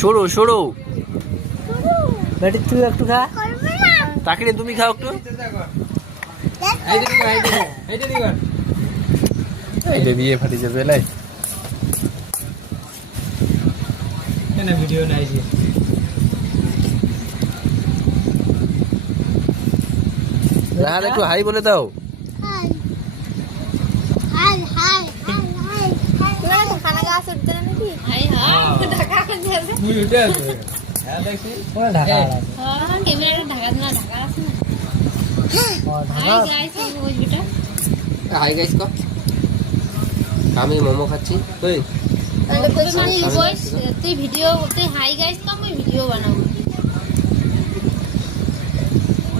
সরো সরো বেটি তুই একটু খা তাকে তুমি খাও একটু এইটা দিয়ে ফাটি যাবে লাই এখানে ভিডিও নাই যে রাহাত একটু হাই বলে দাও high high high high high তো খানা গাছ উঠতে না নাকি হাই হাই ঢাকা কোন যাবে তুই উঠে আছে হ্যাঁ দেখছি কোন ঢাকা হ্যাঁ ক্যামেরা ঢাকা না ঢাকা আছে না হাই গাইস ওই বেটা হাই গাইস কো আমি মোমো খাচ্ছি তুই তুই ভিডিও তুই হাই গাইস কো আমি ভিডিও বানাবো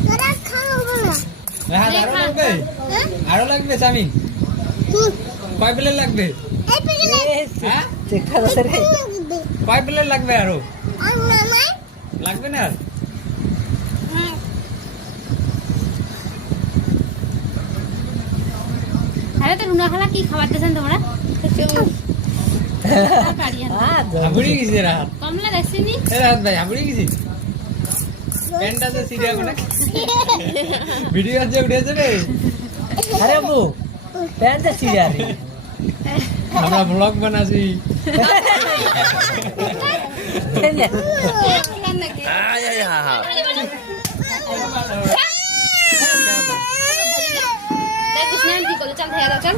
তোরা খাওয়া না রাহাত আরো লাগবে আরো লাগবে সামিন কয় প্লেট লাগবে এই প্লেট হ্যাঁ দেখা যাচ্ছে রে কয় প্লেট লাগবে আরো আর মামা লাগবে না আর আরে তো রুনা খালা কি খাবার দিয়েছেন তোমরা হাবুড়ি গেছি রাহাত কমলা দেখছিনি রাহাত ভাই হাবুড়ি গেছি প্যান্টটা তো সিরিয়া করে ভিডিও আছে উঠেছে রে আরে আব্বু প্যান্টটা ছিঁড়ে আরে আমরা ব্লগ বানাছি আয় আয় হা হা দেখ কিসনে কি করে চল ভাইয়া চল